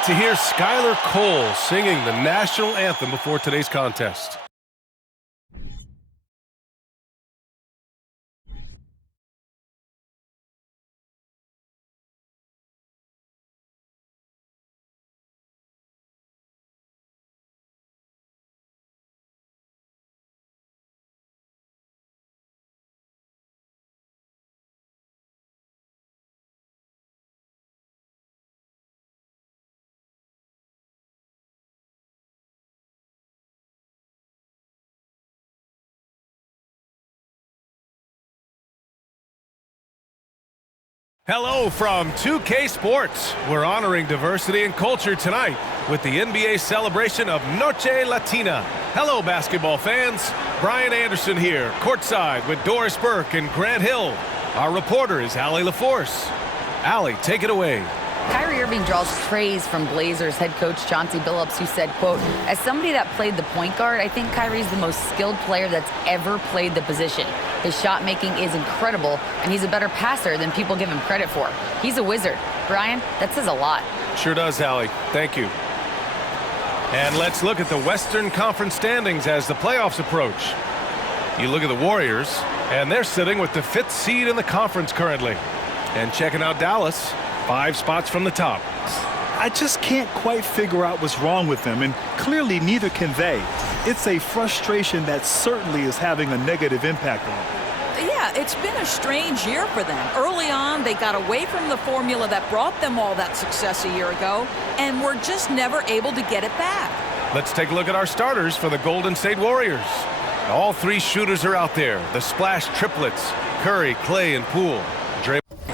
wait to hear Skylar Cole singing the national anthem before today's contest. Hello from 2K Sports. We're honoring diversity and culture tonight with the NBA celebration of Noche Latina. Hello, basketball fans. Brian Anderson here, courtside with Doris Burke and Grant Hill. Our reporter is Allie LaForce. Allie, take it away. Kyrie Irving draws praise from Blazers head coach Chauncey Billups, who said, quote, "As somebody that played the point guard, I think Kyrie's the most skilled player that's ever played the position. His shot making is incredible, and he's a better passer than people give him credit for. He's a wizard." Brian, that says a lot. Sure does, Allie. Thank you. And let's look at the Western Conference standings as the playoffs approach. You look at the Warriors, and they're sitting with the 5th seed in the conference currently. And checking out Dallas, 5 spots from the top. I just can't quite figure out what's wrong with them, and clearly neither can they. It's a frustration that certainly is having a negative impact on them. Yeah, it's been a strange year for them. Early on, they got away from the formula that brought them all that success a year ago, and were just never able to get it back. Let's take a look at our starters for the Golden State Warriors. All 3 shooters are out there. The splash triplets, Curry, Clay, and Poole.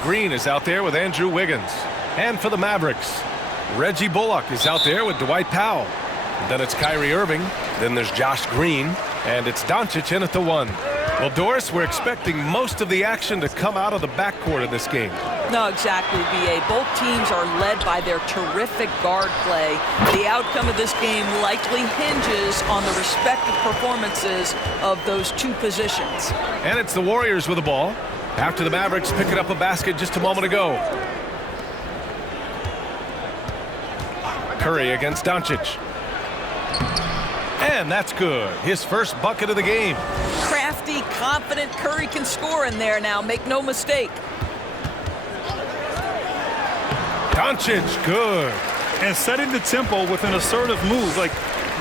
Green is out there with Andrew Wiggins. And for the Mavericks, Reggie Bullock is out there with Dwight Powell. And then it's Kyrie Irving. Then there's Josh Green. And it's Doncic in at the 1. Well, Doris, we're expecting most of the action to come out of the backcourt of this game. No, exactly, B.A. Both teams are led by their terrific guard play. The outcome of this game likely hinges on the respective performances of those 2 positions. And it's the Warriors with the ball, after the Mavericks picking up a basket just a moment ago. Curry against Doncic. And that's good. His first bucket of the game. Crafty, confident Curry can score in there now. Make no mistake. Doncic, good. And setting the tempo with an assertive move. Like,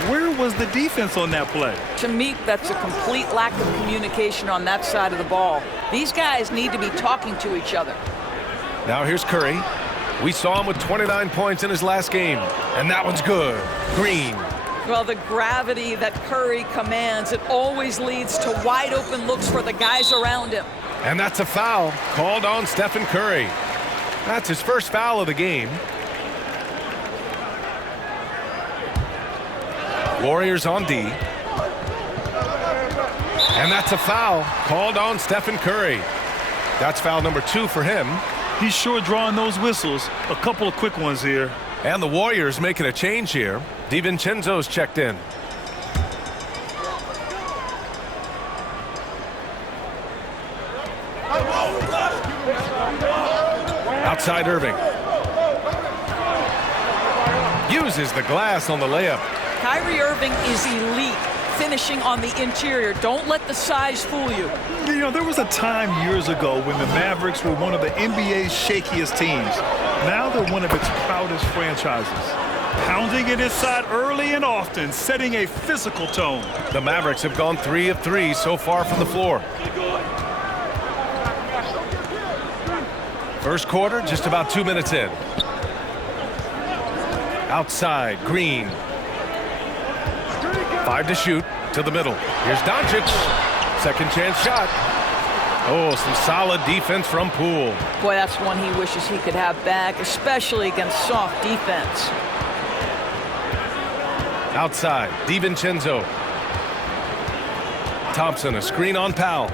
where was the defense on that play? To me, that's a complete lack of communication on that side of the ball. These guys need to be talking to each other. Now here's Curry. We saw him with 29 points in his last game. And that one's good. Green. Well, the gravity that Curry commands, it always leads to wide open looks for the guys around him. And that's a foul called on Stephen Curry. That's his first foul of the game. Warriors on D. And that's a foul called on Stephen Curry. That's foul number 2 for him. He's sure drawing those whistles. A couple of quick ones here. And the Warriors making a change here. DiVincenzo's checked in. Outside Irving. Uses the glass on the layup. Kyrie Irving is elite, finishing on the interior. Don't let the size fool you. You know, there was a time years ago when the Mavericks were one of the NBA's shakiest teams. Now they're one of its proudest franchises. Pounding it inside early and often, setting a physical tone. The Mavericks have gone 3 of 3 so far from the floor. First quarter, just about 2 minutes in. Outside, Green. 5 to shoot, to the middle. Here's Doncic. Second chance shot. Oh, some solid defense from Poole. Boy, that's one he wishes he could have back, especially against soft defense. Outside, DiVincenzo. Thompson, a screen on Powell.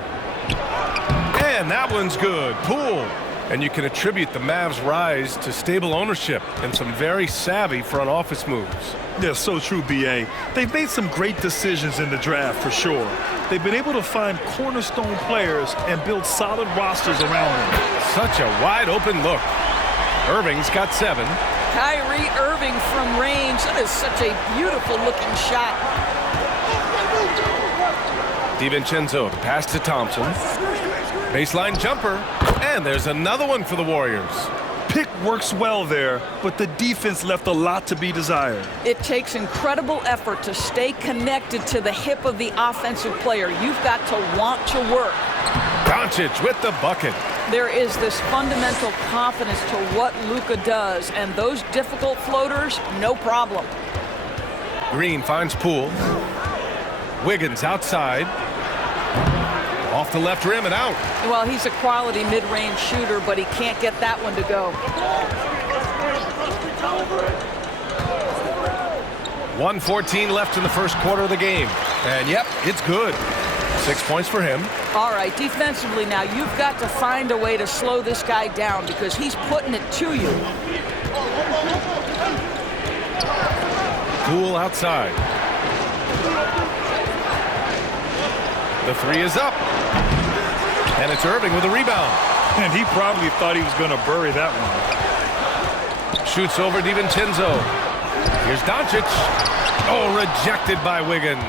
And that one's good. Poole. And you can attribute the Mavs' rise to stable ownership and some very savvy front office moves. Yeah, so true, B.A. They've made some great decisions in the draft, for sure. They've been able to find cornerstone players and build solid rosters around them. Such a wide open look. Irving's got 7. Kyrie Irving from range. That is such a beautiful looking shot. DiVincenzo, the pass to Thompson. Baseline jumper. And there's another one for the Warriors. Pick works well there, but the defense left a lot to be desired. It takes incredible effort to stay connected to the hip of the offensive player. You've got to want to work. Doncic with the bucket. There is this fundamental confidence to what Luka does, and those difficult floaters, no problem. Green finds Poole. Wiggins outside. Off the left rim and out. Well, he's a quality mid-range shooter, but he can't get that one to go. 1:14 left in the first quarter of the game. And yep, it's good. 6 points for him. All right, defensively now, you've got to find a way to slow this guy down because he's putting it to you. Poole outside. The three is up. And it's Irving with a rebound. And he probably thought he was going to bury that one. Shoots over DiVincenzo. Here's Doncic. Oh, rejected by Wiggins.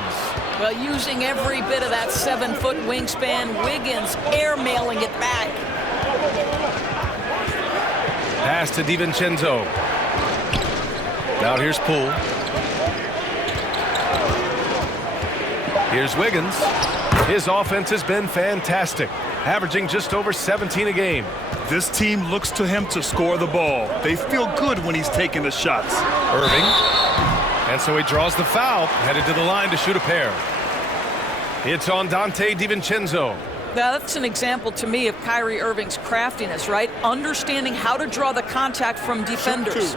Well, using every bit of that 7-foot wingspan, Wiggins airmailing it back. Pass to DiVincenzo. Now here's Poole. Here's Wiggins. His offense has been fantastic, averaging just over 17 a game. This team looks to him to score the ball. They feel good when he's taking the shots. Irving. And so he draws the foul, headed to the line to shoot a pair. It's on Dante DiVincenzo. Now, that's an example to me of Kyrie Irving's craftiness, right? Understanding how to draw the contact from defenders.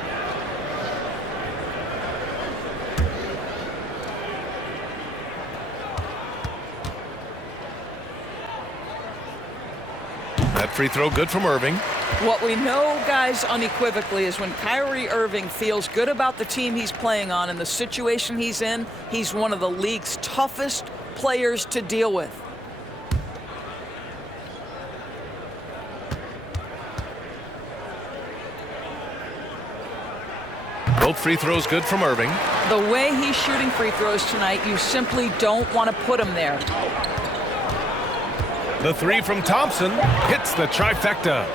That free throw good from Irving. What we know, guys, unequivocally is when Kyrie Irving feels good about the team he's playing on and the situation he's in, he's one of the league's toughest players to deal with. Both free throws good from Irving. The way he's shooting free throws tonight, you simply don't want to put him there. The three from Thompson hits the trifecta.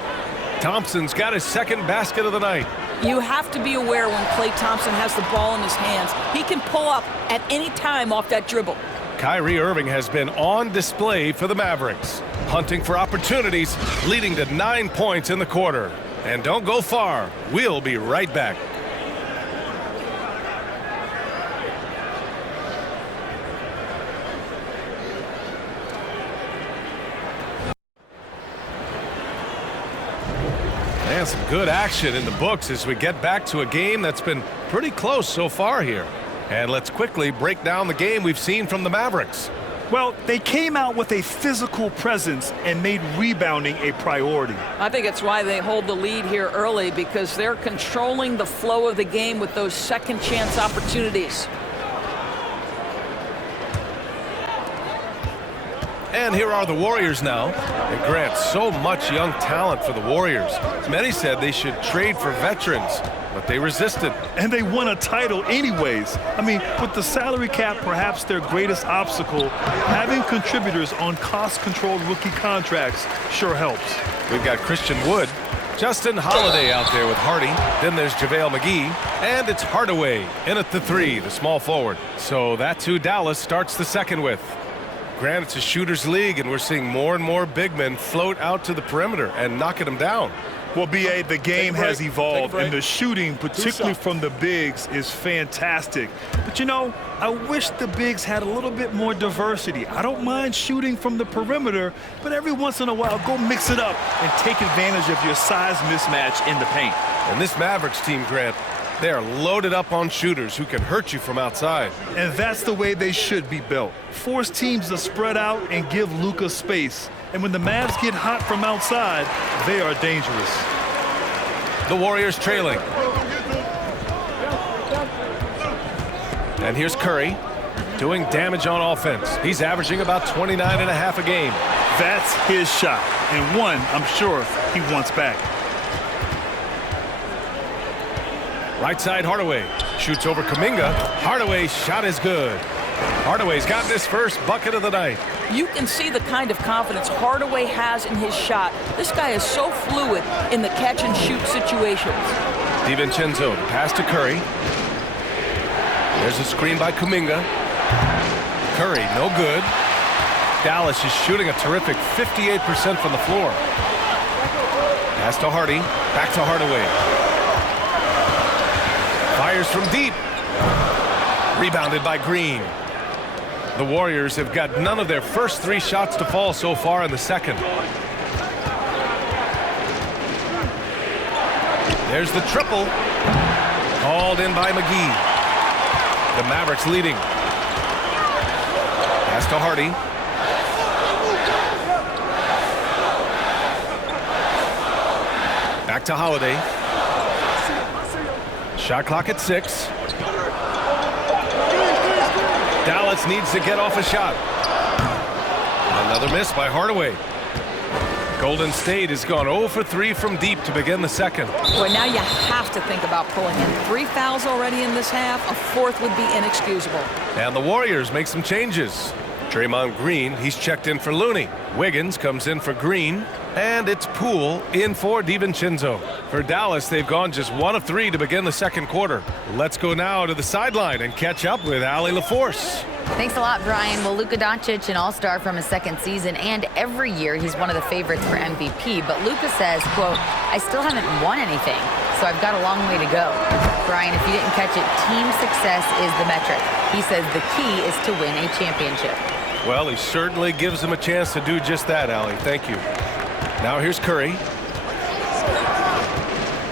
Thompson's got his second basket of the night. You have to be aware when Klay Thompson has the ball in his hands. He can pull up at any time off that dribble. Kyrie Irving has been on display for the Mavericks, hunting for opportunities, leading to 9 points in the quarter. And don't go far. We'll be right back. And some good action in the books as we get back to a game that's been pretty close so far here. And let's quickly break down the game we've seen from the Mavericks. Well, they came out with a physical presence and made rebounding a priority. I think it's why they hold the lead here early, because they're controlling the flow of the game with those second chance opportunities. And here are the Warriors now. And Grant, so much young talent for the Warriors. Many said they should trade for veterans, but they resisted. And they won a title anyways. I mean, with the salary cap perhaps their greatest obstacle, having contributors on cost-controlled rookie contracts sure helps. We've got Christian Wood, Justin Holiday out there with Hardy. Then there's JaVale McGee, and it's Hardaway in at the three, the small forward. So that's who Dallas starts the second with. Grant, it's a shooter's league, and we're seeing more and more big men float out to the perimeter and knocking them down. Well, B.A., the game has evolved, and the shooting, particularly from the bigs, is fantastic. But, you know, I wish the bigs had a little bit more diversity. I don't mind shooting from the perimeter, but every once in a while, go mix it up and take advantage of your size mismatch in the paint. And this Mavericks team, Grant, they are loaded up on shooters who can hurt you from outside. And that's the way they should be built. Force teams to spread out and give Luka space. And when the Mavs get hot from outside, they are dangerous. The Warriors trailing. And here's Curry doing damage on offense. He's averaging about 29.5 a game. That's his shot, and one I'm sure he wants back. Right side, Hardaway. Shoots over Kuminga. Hardaway's shot is good. Hardaway's got his first bucket of the night. You can see the kind of confidence Hardaway has in his shot. This guy is so fluid in the catch-and-shoot situations. DiVincenzo, pass to Curry. There's a screen by Kuminga. Curry, no good. Dallas is shooting a terrific 58% from the floor. Pass to Hardy. Back to Hardaway. Fires from deep. Rebounded by Green. The Warriors have got none of their first 3 shots to fall so far in the second. There's the triple. Called in by McGee. The Mavericks leading. Pass to Hardy. Back to Holiday. Shot clock at 6. Dallas needs to get off a shot. Another miss by Hardaway. Golden State has gone 0 for 3 from deep to begin the second. Boy, now you have to think about pulling in. 3 fouls already in this half. A 4th would be inexcusable. And the Warriors make some changes. Draymond Green, he's checked in for Looney. Wiggins comes in for Green. And it's Poole in for DiVincenzo. For Dallas, they've gone just 1 of 3 to begin the second quarter. Let's go now to the sideline and catch up with Allie LaForce. Thanks a lot, Brian. Well, Luka Doncic, an all-star from his second season, and every year he's one of the favorites for MVP. But Luka says, quote, I still haven't won anything, so I've got a long way to go. Brian, if you didn't catch it, team success is the metric. He says the key is to win a championship. Well, he certainly gives them a chance to do just that, Allie. Thank you. Now here's Curry.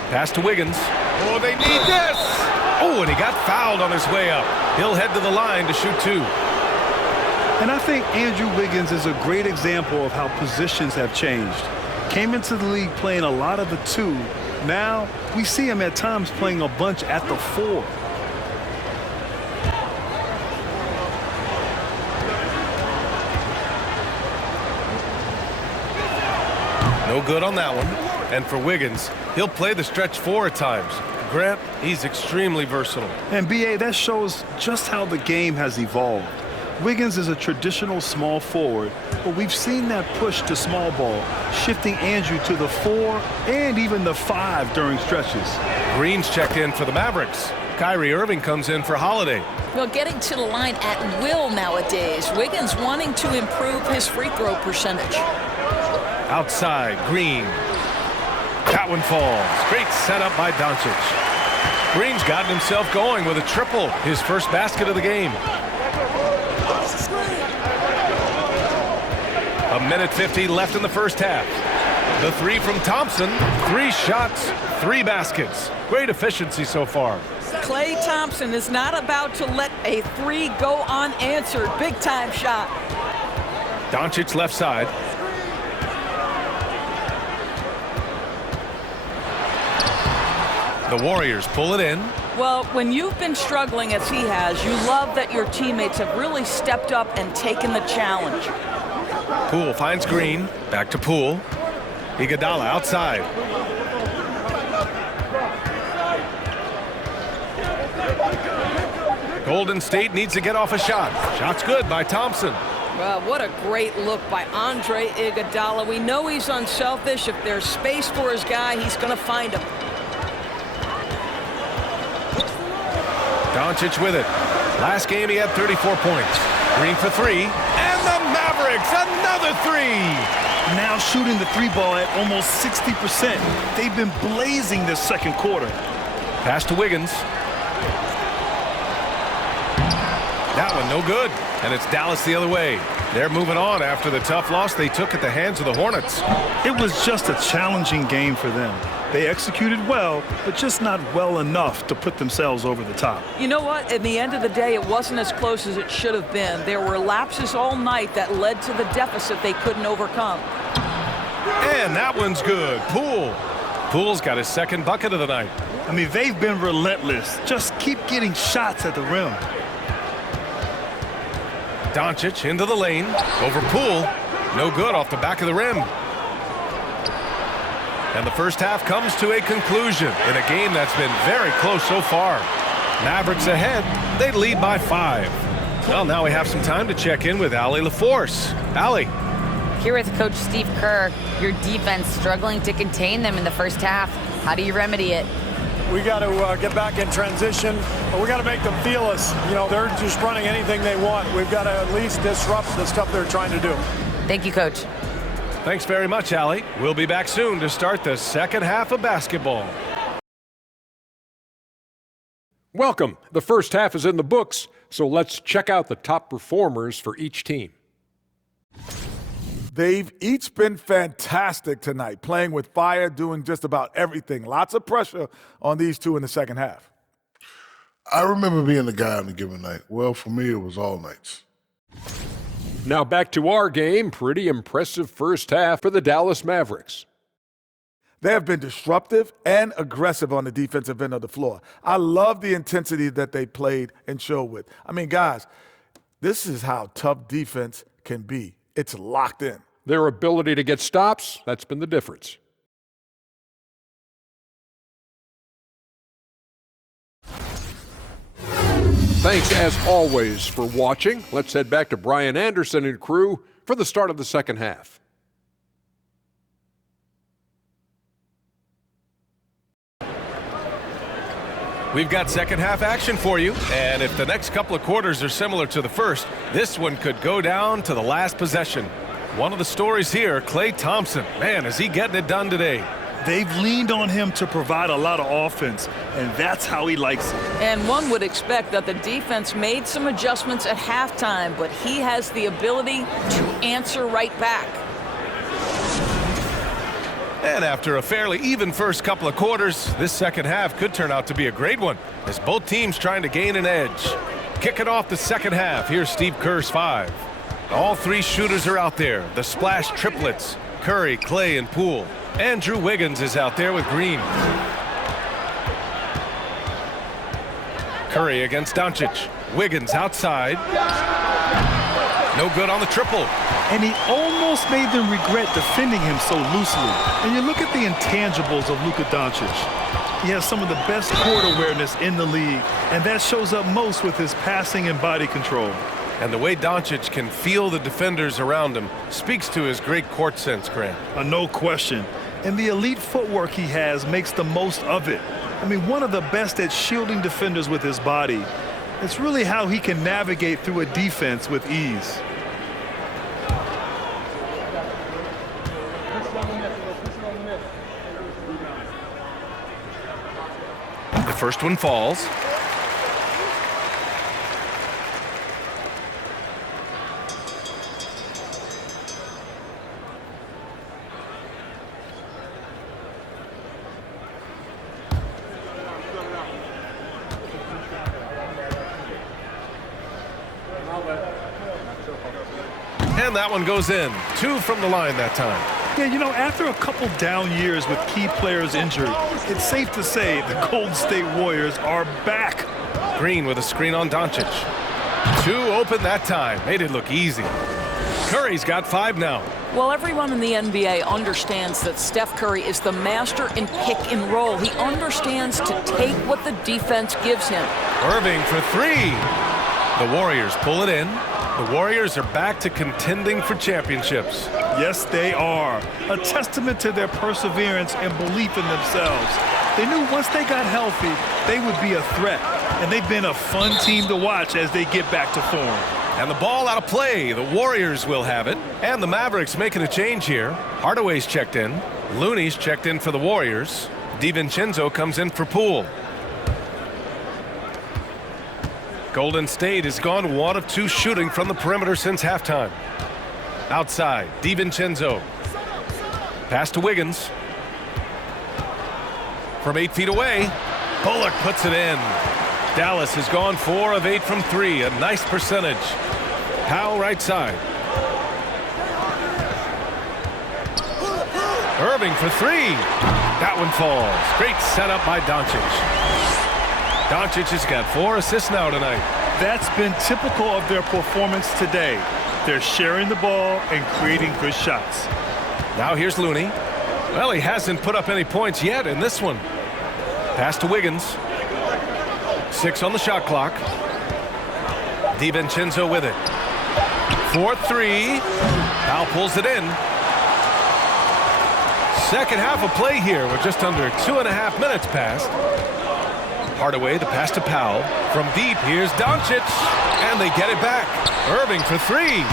Pass to Wiggins. Oh, they need this! Oh, and he got fouled on his way up. He'll head to the line to shoot 2. And I think Andrew Wiggins is a great example of how positions have changed. Came into the league playing a lot of the 2. Now we see him at times playing a bunch at the 4. No good on that one. And for Wiggins, he'll play the stretch 4 at times. Grant, he's extremely versatile. And B.A., that shows just how the game has evolved. Wiggins is a traditional small forward, but we've seen that push to small ball, shifting Andrew to the 4 and even the 5 during stretches. Green's checked in for the Mavericks. Kyrie Irving comes in for Holiday. Well, getting to the line at will nowadays. Wiggins wanting to improve his free throw percentage. Outside, Green. That one falls. Great setup by Doncic. Green's gotten himself going with a triple, his first basket of the game. A minute 50 left in the first half. The 3 from Thompson. 3 shots, 3 baskets. Great efficiency so far. Klay Thompson is not about to let a 3 go unanswered. Big time shot. Doncic left side. The Warriors pull it in. Well, when you've been struggling as he has, you love that your teammates have really stepped up and taken the challenge. Poole finds Green. Back to Poole. Iguodala outside. Golden State needs to get off a shot. Shot's good by Thompson. Well, what a great look by Andre Iguodala. We know he's unselfish. If there's space for his guy, he's going to find him. Doncic with it. Last game he had 34 points. Green for 3. And the Mavericks, another 3. Now shooting the 3 ball at almost 60%. They've been blazing this second quarter. Pass to Wiggins. That one no good. And it's Dallas the other way. They're moving on after the tough loss they took at the hands of the Hornets. It was just a challenging game for them. They executed well, but just not well enough to put themselves over the top. You know what? At the end of the day, it wasn't as close as it should have been. There were lapses all night that led to the deficit they couldn't overcome. And that one's good. Poole. Poole's got his second bucket of the night. I mean, they've been relentless. Just keep getting shots at the rim. Doncic into the lane. Over Poole. No good off the back of the rim. And the first half comes to a conclusion in a game that's been very close so far. Mavericks ahead. They lead by 5. Well, now we have some time to check in with Allie LaForce. Allie. Here with Coach Steve Kerr, your defense struggling to contain them in the first half. How do you remedy it? We got to get back in transition, but we got to make them feel us. You know, they're just running anything they want. We've got to at least disrupt the stuff they're trying to do. Thank you, Coach. Thanks very much, Allie. We'll be back soon to start the second half of basketball. Welcome. The first half is in the books, so let's check out the top performers for each team. They've each been fantastic tonight, playing with fire, doing just about everything. Lots of pressure on these two in the second half. I remember being the guy on a given night. Well, for me, it was all nights. Now back to our game. Pretty impressive first half for the Dallas Mavericks. They have been disruptive and aggressive on the defensive end of the floor. I love the intensity that they played and showed with. I mean, guys, this is how tough defense can be. It's locked in. Their ability to get stops, that's been the difference. Thanks, as always, for watching. Let's head back to Brian Anderson and crew for the start of the second half. We've got second half action for you, and if the next couple of quarters are similar to the first, this one could go down to the last possession. One of the stories here, Klay Thompson. Man, is he getting it done today. They've leaned on him to provide a lot of offense, and that's how he likes it. And one would expect that the defense made some adjustments at halftime, but he has the ability to answer right back. And after a fairly even first couple of quarters, this second half could turn out to be a great one, as both teams trying to gain an edge. Kicking off the second half, here's Steve Kerr's 5. All 3 shooters are out there, the splash triplets, Curry, Clay, and Poole. Andrew Wiggins is out there with Green. Curry against Doncic. Wiggins outside. No good on the triple. And he almost made them regret defending him so loosely. And you look at the intangibles of Luka Doncic. He has some of the best court awareness in the league, and that shows up most with his passing and body control. And the way Doncic can feel the defenders around him speaks to his great court sense, Grant. No question. And the elite footwork he has makes the most of it. I mean, one of the best at shielding defenders with his body. It's really how he can navigate through a defense with ease. The first one falls. And that one goes in. 2 from the line that time. Yeah, you know, after a couple down years with key players injured, it's safe to say the Golden State Warriors are back. Green with a screen on Doncic. 2 open that time. Made it look easy. Curry's got 5 now. Well, everyone in the NBA understands that Steph Curry is the master in pick and roll. He understands to take what the defense gives him. Irving for 3. The Warriors pull it in. The Warriors are back to contending for championships. Yes, they are. A testament to their perseverance and belief in themselves. They knew once they got healthy, they would be a threat. And they've been a fun team to watch as they get back to form. And the ball out of play. The Warriors will have it. And the Mavericks making a change here. Hardaway's checked in. Looney's checked in for the Warriors. DiVincenzo comes in for Poole. Golden State has gone 1 of 2 shooting from the perimeter since halftime. Outside, DiVincenzo. Pass to Wiggins. From 8 feet away, Bullock puts it in. Dallas has gone 4 of 8 from 3, a nice percentage. Powell right side. Irving for 3. That one falls. Great setup by Doncic. Doncic has got 4 assists now tonight. That's been typical of their performance today. They're sharing the ball and creating good shots. Now here's Looney. Well, he hasn't put up any points yet in this one. Pass to Wiggins. 6 on the shot clock. DiVincenzo with it. 4-3. Powell pulls it in. Second half of play here. We're just under 2.5 minutes past. Hardaway, the pass to Powell. From deep, here's Doncic. And they get it back. Irving for 3.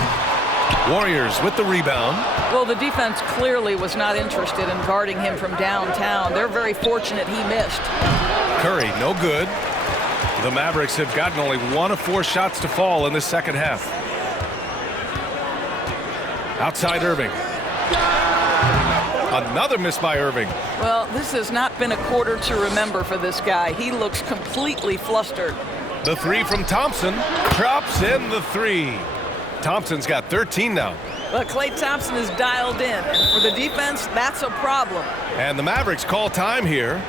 Warriors with the rebound. Well, the defense clearly was not interested in guarding him from downtown. They're very fortunate he missed. Curry, no good. The Mavericks have gotten only 1 of 4 shots to fall in this second half. Outside Irving. Another miss by Irving. Well, this has not been a quarter to remember for this guy. He looks completely flustered. The 3 from Thompson. Drops in the 3. Thompson's got 13 now. But Klay Thompson is dialed in, and for the defense, that's a problem. And the Mavericks call time here.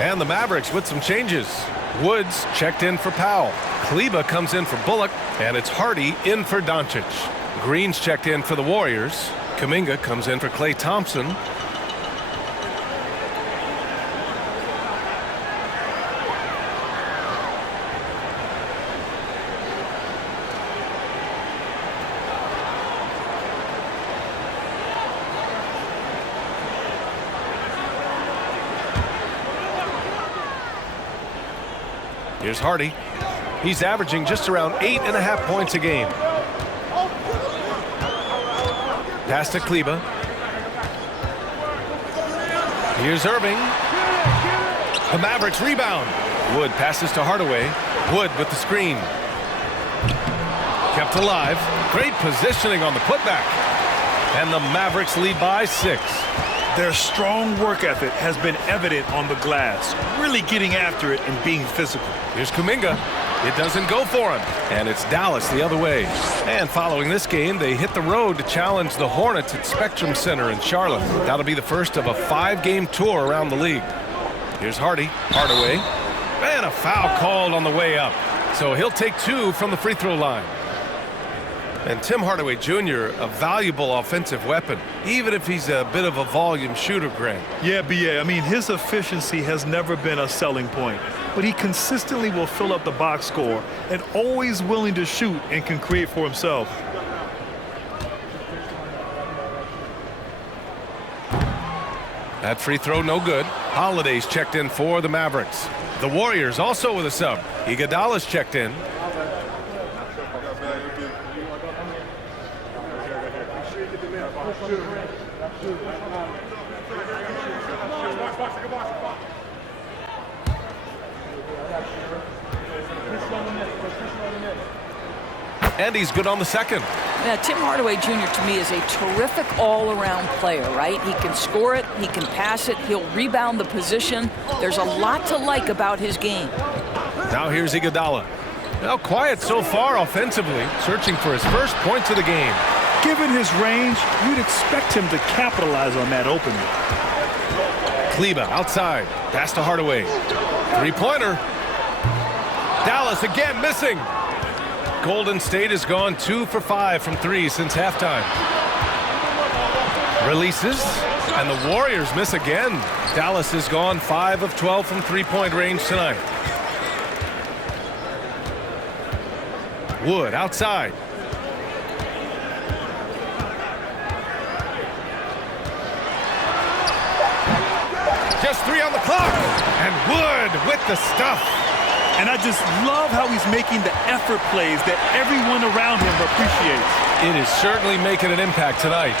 And the Mavericks with some changes. Woods checked in for Powell. Kleba comes in for Bullock, and it's Hardy in for Doncic. Green's checked in for the Warriors. Kuminga comes in for Klay Thompson. Here's Hardy. He's averaging just around 8.5 points a game. Pass to Kleba. Here's Irving. The Mavericks rebound. Wood passes to Hardaway. Wood with the screen. Kept alive. Great positioning on the putback. And the Mavericks lead by 6. Their strong work ethic has been evident on the glass, really getting after it and being physical. Here's Kuminga. It doesn't go for him. And it's Dallas the other way. And following this game, they hit the road to challenge the Hornets at Spectrum Center in Charlotte. That'll be the first of a 5-game tour around the league. Here's Hardy. Hardaway. And a foul called on the way up. So he'll take 2 from the free throw line. And Tim Hardaway Jr., a valuable offensive weapon, even if he's a bit of a volume shooter, Grant. Yeah, B.A. I mean, his efficiency has never been a selling point, but he consistently will fill up the box score and always willing to shoot and can create for himself. That free throw no good. Holiday's checked in for the Mavericks. The Warriors also with a sub. Iguodala's checked in. And he's good on the second. Yeah, Tim Hardaway Jr. to me is a terrific all-around player, right? He can score it, he can pass it, he'll rebound the position. There's a lot to like about his game. Now here's Iguodala. Well, quiet so far offensively, searching for his first points of the game. Given his range, you'd expect him to capitalize on that opening. Kleba outside. Pass to Hardaway. Three-pointer. Dallas again missing. Golden State has gone 2 for 5 from 3 since halftime. Releases, and the Warriors miss again. Dallas has gone 5 of 12 from three-point range tonight. Wood outside. Just 3 on the clock, and Wood with the stuff. And I just love how he's making the effort plays that everyone around him appreciates. It is certainly making an impact tonight.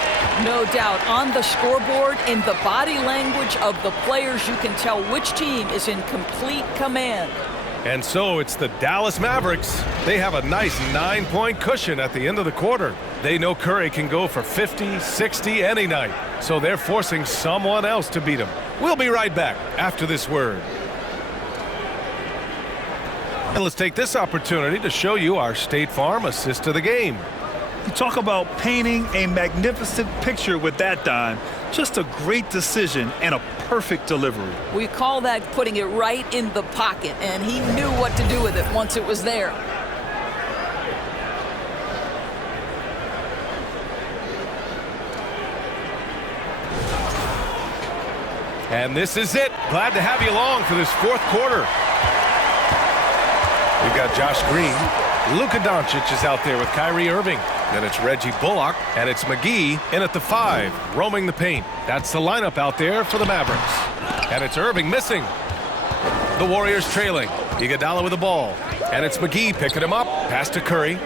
No doubt. On the scoreboard, in the body language of the players, you can tell which team is in complete command. And so it's the Dallas Mavericks. They have a nice 9-point cushion at the end of the quarter. They know Curry can go for 50, 60 any night. So they're forcing someone else to beat him. We'll be right back after this word. And let's take this opportunity to show you our State Farm assist to the game. You talk about painting a magnificent picture with that dime. Just a great decision and a perfect delivery. We call that putting it right in the pocket, and he knew what to do with it once it was there. And this is it. Glad to have you along for this fourth quarter. We've got Josh Green. Luka Doncic is out there with Kyrie Irving. Then it's Reggie Bullock, and it's McGee in at the 5, roaming the paint. That's the lineup out there for the Mavericks. And it's Irving missing. The Warriors trailing. Iguodala with the ball. And it's McGee picking him up. Pass to Curry.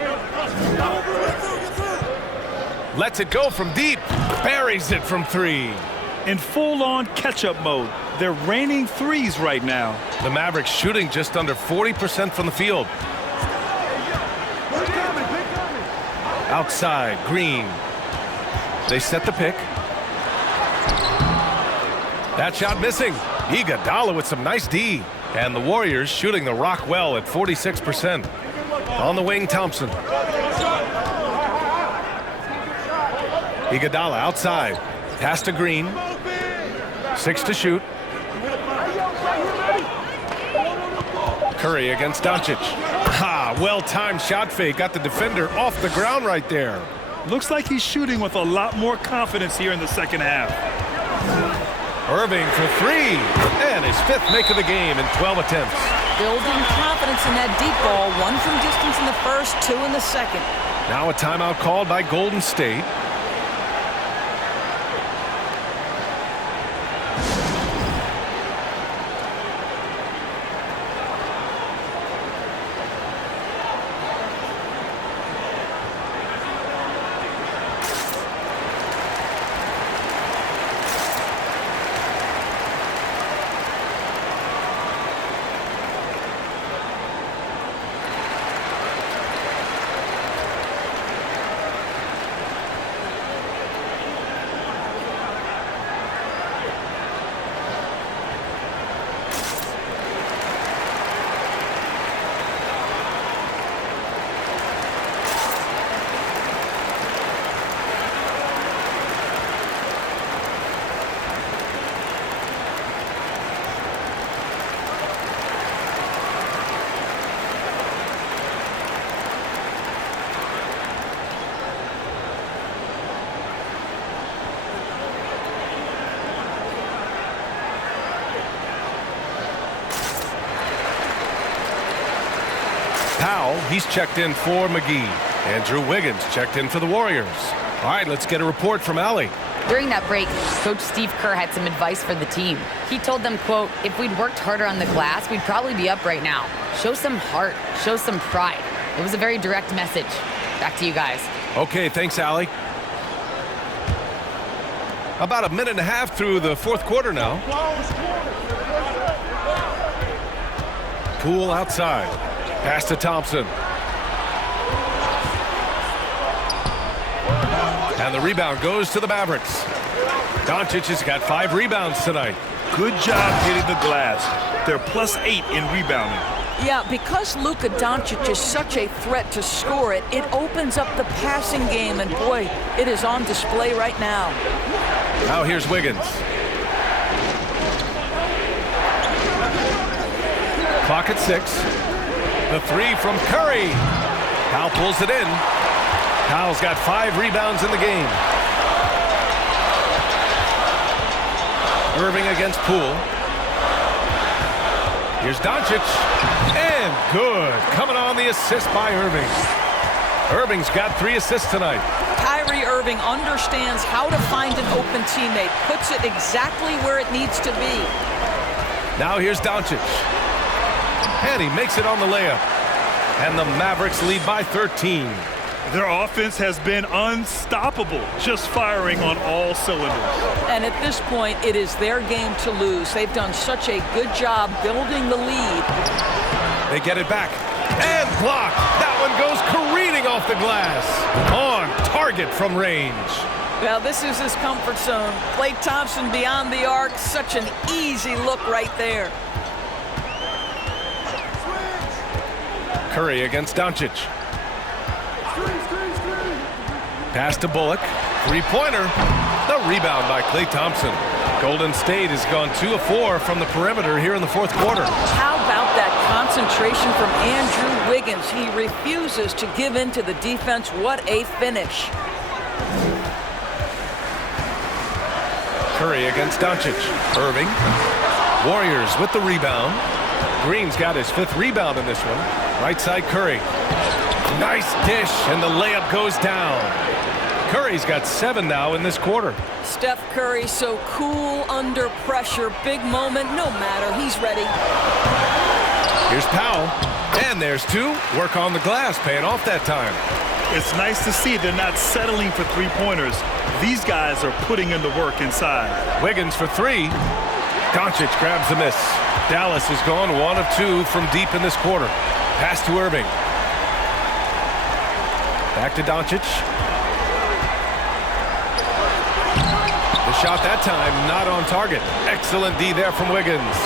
Lets it go from deep. Buries it from 3. In full-on catch-up mode. They're raining threes right now. The Mavericks shooting just under 40% from the field. Outside, Green. They set the pick. That shot missing. Iguodala with some nice D. And the Warriors shooting the rock well at 46%. On the wing, Thompson. Iguodala outside. Pass to Green. 6 to shoot. Curry against Doncic. Well-timed shot fake. Got the defender off the ground right there. Looks like he's shooting with a lot more confidence here in the second half. Irving for 3. And his 5th make of the game in 12 attempts. Building confidence in that deep ball. 1 from distance in the first, 2 in the second. Now a timeout called by Golden State. Powell, he's checked in for McGee. Andrew Wiggins checked in for the Warriors. All right, let's get a report from Allie. During that break, Coach Steve Kerr had some advice for the team. He told them, quote, if we'd worked harder on the glass, we'd probably be up right now. Show some heart, show some pride. It was a very direct message. Back to you guys. Okay, thanks, Allie. About a minute and a half through the fourth quarter now. Poole outside. Pass to Thompson. And the rebound goes to the Mavericks. Doncic has got 5 rebounds tonight. Good job hitting the glass. They're +8 in rebounding. Yeah, because Luka Doncic is such a threat to score it, it opens up the passing game, and boy, it is on display right now. Now here's Wiggins. Clock at 6. The 3 from Curry. Powell pulls it in. Powell's got 5 rebounds in the game. Irving against Poole. Here's Doncic. And good. Coming on the assist by Irving. Irving's got 3 assists tonight. Kyrie Irving understands how to find an open teammate, puts it exactly where it needs to be. Now here's Doncic. And he makes it on the layup. And the Mavericks lead by 13. Their offense has been unstoppable, just firing on all cylinders. And at this point, it is their game to lose. They've done such a good job building the lead. They get it back. And blocked. That one goes careening off the glass. On target from range. Well, this is his comfort zone. Klay Thompson beyond the arc. Such an easy look right there. Curry against Doncic. Pass to Bullock. Three-pointer. The rebound by Klay Thompson. Golden State has gone 2 of 4 from the perimeter here in the fourth quarter. How about that concentration from Andrew Wiggins? He refuses to give in to the defense. What a finish. Curry against Doncic. Irving. Warriors with the rebound. Green's got his 5th rebound in this one. Right side Curry. Nice dish, and the layup goes down. Curry's got 7 now in this quarter. Steph Curry so cool under pressure. Big moment, no matter. He's ready. Here's Powell. And there's 2. Work on the glass, paying off that time. It's nice to see they're not settling for three-pointers. These guys are putting in the work inside. Wiggins for 3. Doncic grabs the miss. Dallas has gone 1 of 2 from deep in this quarter. Pass to Irving. Back to Doncic. The shot that time not on target. Excellent D there from Wiggins.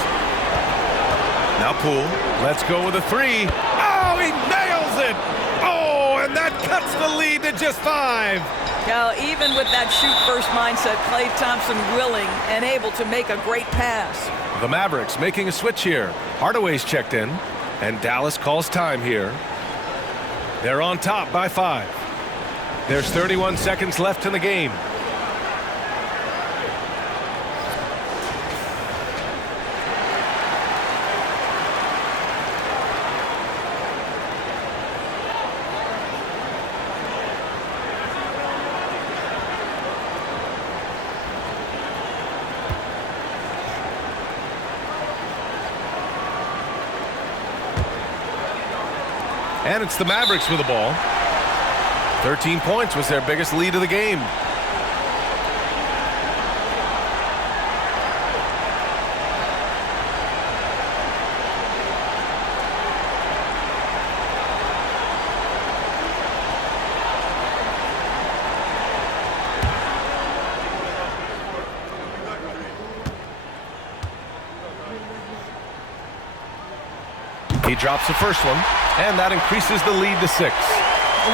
Now Poole. Let's go with a 3. Oh, he nails it! Oh, and that cuts the lead to just 5. Now, even with that shoot-first mindset, Klay Thompson willing and able to make a great pass. The Mavericks making a switch here. Hardaway's checked in, and Dallas calls time here. They're on top by 5. There's 31 seconds left in the game. And it's the Mavericks with the ball. 13 points was their biggest lead of the game. He drops the first one, and that increases the lead to 6.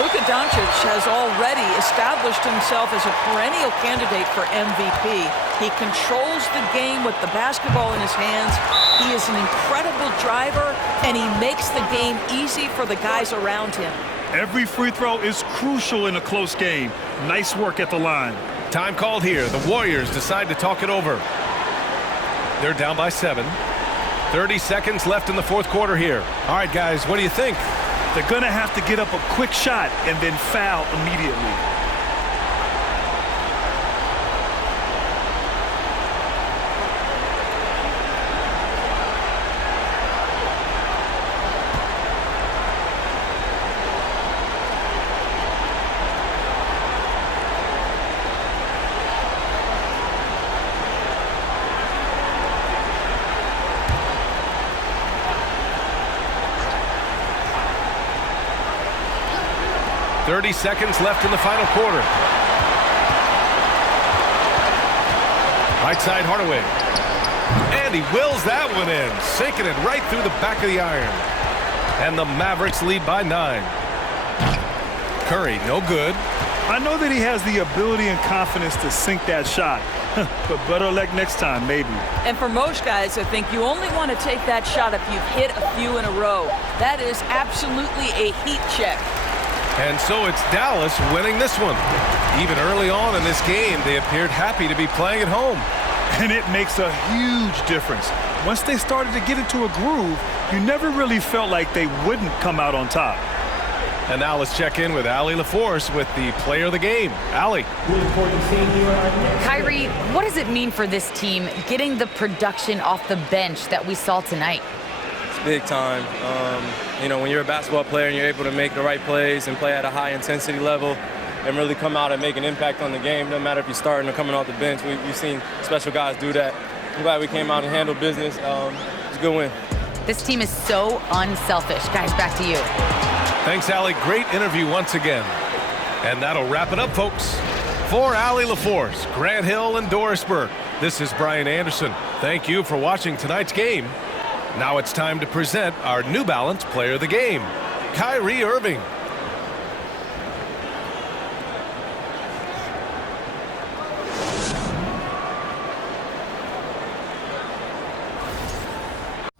Luka Doncic has already established himself as a perennial candidate for MVP. He controls the game with the basketball in his hands. He is an incredible driver, and he makes the game easy for the guys around him. Every free throw is crucial in a close game. Nice work at the line. Time called here. The Warriors decide to talk it over. They're down by 7. 30 seconds left in the fourth quarter here. All right, guys, what do you think? They're going to have to get up a quick shot and then foul immediately. .30 seconds left in the final quarter. Right side Hardaway. And he wills that one in, sinking it right through the back of the iron. And the Mavericks lead by 9. Curry, no good. I know that he has the ability and confidence to sink that shot. But better luck next time, maybe. And for most guys, I think you only want to take that shot if you've hit a few in a row. That is absolutely a heat check. And so it's Dallas winning this one. Even early on in this game, they appeared happy to be playing at home. And it makes a huge difference. Once they started to get into a groove, you never really felt like they wouldn't come out on top. And now let's check in with Allie LaForce with the player of the game. Allie. Kyrie, what does it mean for this team getting the production off the bench that we saw tonight? It's big time. You know, when you're a basketball player and you're able to make the right plays and play at a high intensity level and really come out and make an impact on the game, no matter if you're starting or coming off the bench, we've seen special guys do that. I'm glad we came out and handled business. It's a good win. This team is so unselfish. Guys, back to you. Thanks, Allie. Great interview once again. And that'll wrap it up, folks. For Allie LaForce, Grant Hill, and Doris Burke, this is Brian Anderson. Thank you for watching tonight's game. Now it's time to present our New Balance Player of the Game, Kyrie Irving.